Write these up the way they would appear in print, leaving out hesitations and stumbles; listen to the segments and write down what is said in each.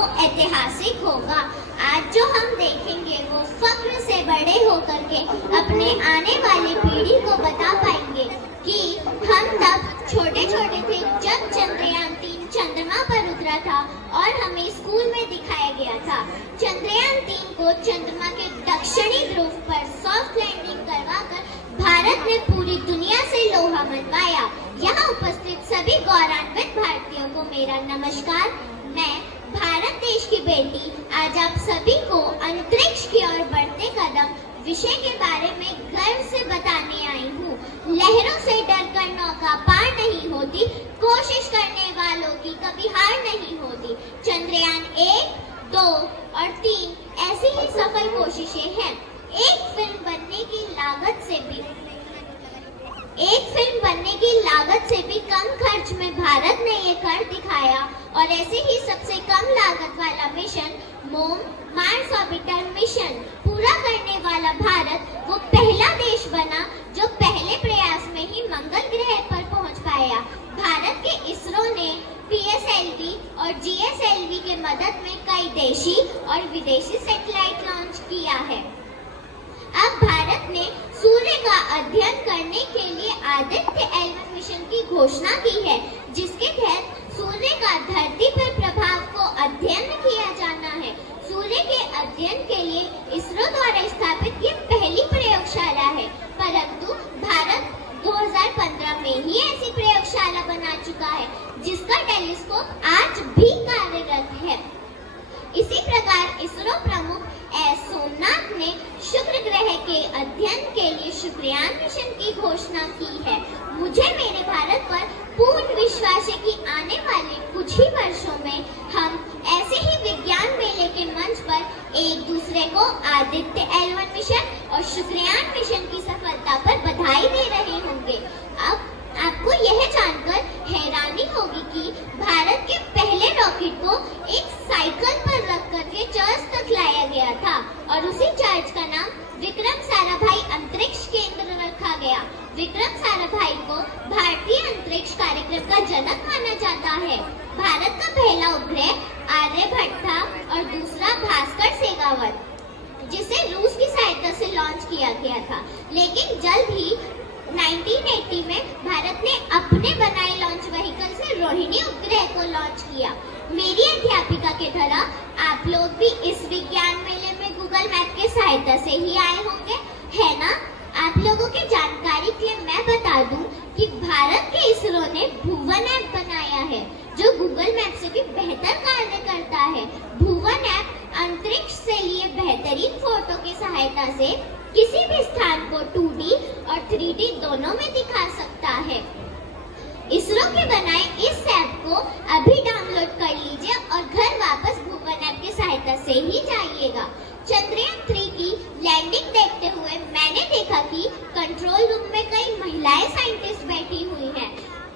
वो ऐतिहासिक होगा। आज जो हम देखेंगे वो फख्र से बड़े होकर के अपने आने वाली पीढ़ी को बता पाएंगे कि हम तब छोटे छोटे थे जब चंद्रयान 3 चंद्रमा पर उतरा था और हमें स्कूल में दिखाया गया था। चंद्रयान 3 को चंद्रमा के दक्षिणी ध्रुव पर सॉफ्ट लैंडिंग करवाकर भारत ने पूरी दुनिया से लोहा मनवाया। यहाँ उपस्थित सभी गौरवान्वित भारतीयों को मेरा नमस्कार। मैं भारत देश की बेटी आज आप सभी को अंतरिक्ष की ओर बढ़ते कदम विषय के बारे में गर्व से बताने आई हूँ। लहरों से डरकर नौका पार नहीं होती, कोशिश करने वालों की कभी हार नहीं होती। चंद्रयान 1, 2 और 3 ऐसी ही सफल कोशिशें हैं। एक फिल्म बनने की लागत से भी कम खर्च में भारत ने ये कर दिखाया और ऐसे ही सबसे कम लागत वाला मिशन मार्स ऑर्बिटर मिशन पूरा करने वाला भारत वो पहला देश बना जो पहले प्रयास में ही मंगल ग्रह पर पहुंच पाया। भारत के इसरो ने PSLV और GSLV के मदद में कई देशी और विदेशी सैटेलाइट लॉन्च किया है। अब भारत ने सूर्य का अध्ययन करने के लिए आदित्य L1 मिशन की घोषणा की है, जिसके तहत सूर्य का धरती पर प्रभाव को अध्ययन किया जाना है। सूर्य के अध्ययन के लिए इसरो द्वारा स्थापित ये पहली प्रयोगशाला है, परंतु भारत 2015 में ही ऐसी प्रयोगशाला बना चुका है जिसका टेलीस्कोप आज भी कार्यरत है। इसी प्रकार इसरो प्रमुख एस सोमनाथ ने शुक्र ग्रह के अध्ययन के लिए शुक्रयान मिशन की घोषणा की है। मुझे मेरे भारत पर पूर्ण विश्वास है कि आने वाले कुछ ही वर्षों में हम ऐसे ही विज्ञान मेले के मंच पर एक दूसरे को आदित्य L1 मिशन और शुक्रयान मिशन की सफलता पर बधाई दे रहे होंगे। अब आपको यह जानकर हैरानी होगी कि भारत के पहले रॉकेट को एक साइकिल पर रख करके चर्च तक लाया गया था और उसी चर्च का नाम विक्रम साराभाई अंतरिक्ष केंद्र रखा गया। विक्रम साराभाई को भारतीय अंतरिक्ष कार्यक्रम का जनक माना जाता है। भारत का पहला उपग्रह आर्यभट्ट था और दूसरा भास्कर सेगावत, जिसे रूस की सहायता से लॉन्च किया गया था। लेकिन जल्द ही 1980 में भारत ने अपने बनाए लॉन्च व्हीकल से रोहिणी उपग्रह को लॉन्च किया। मेरी अध्यापिका के तरह आप लोग भी इस विज्ञान मेले में गूगल मैप के सहायता से ही आए होंगे, है ना? आप लोगों की जानकारी के लिए मैं बता दूं कि भारत के इसरो ने भुवन ऐप बनाया है जो गूगल मैप से भी बेहतर कार्य करता है। भुवन ऐप अंतरिक्ष से लिए बेहतरीन फोटो की सहायता से किसी भी स्थान को 2D और 3D दोनों में दिखा सकता है। इसरो के बनाए इस ऐप को अभी डाउनलोड कर लीजिए और घर वापस भुवन ऐप की सहायता से ही जाइएगा। चंद्रयान 3 की लैंडिंग देखते हुए मैंने देखा कि कंट्रोल रूम में कई महिलाएं साइंटिस्ट बैठी हुई हैं।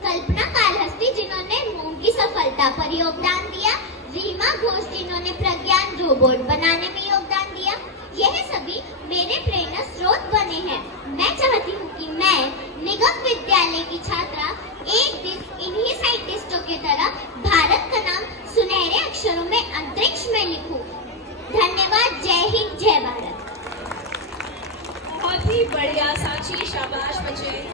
कल्पना कालहस्ती जिन्होंने मून की सफलता पर योगदान दिया, रीमा घोष जिन्होंने प्रज्ञान रोबोट बनाने में योगदान दिया, यह सभी मेरे प्रेरणा स्रोत बने हैं। मैं चाहती हूँ कि मैं निगम विद्यालय की